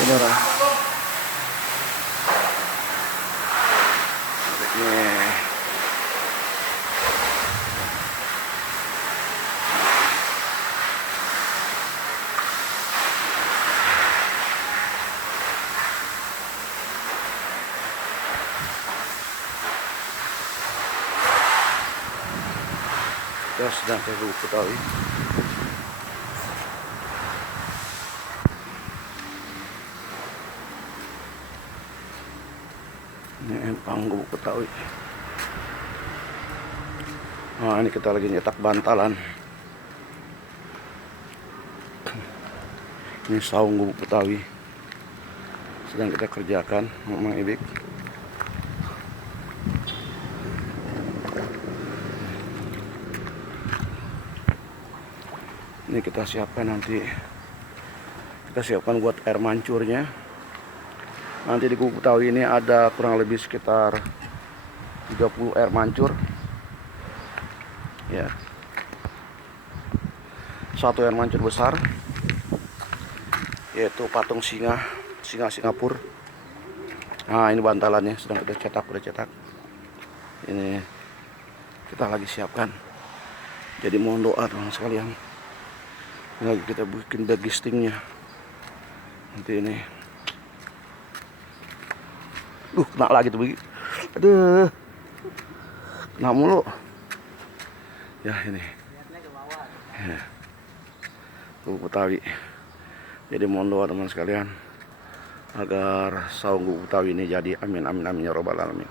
saudara. Nih. Kita sedang ke Lubuk Betawi. Ini empang Lubuk Betawi. Nah, ini kita lagi nyetak bantalan. Ini saung Lubuk Betawi sedang kita kerjakan, Mang Ibik. Ini kita siapkan nanti. Kita siapkan buat air mancurnya. Nanti di Lubuk Betawi ini ada kurang lebih sekitar 30 air mancur. Ya. Satu air mancur besar yaitu patung singa Singapura. Nah, ini bantalannya sedang kita cetak, udah cetak. Ini kita lagi siapkan. Jadi mohon doa teman sekalian. Lagi kita bikin bagistingnya. Nanti ini. Kena lagi tuh begini. Aduh. Kena mulu. Ya ini. Ya. Lubuk Betawi. Jadi mohon doa teman sekalian agar saung Lubuk Betawi ini jadi, amin amin amin ya robbal alamin.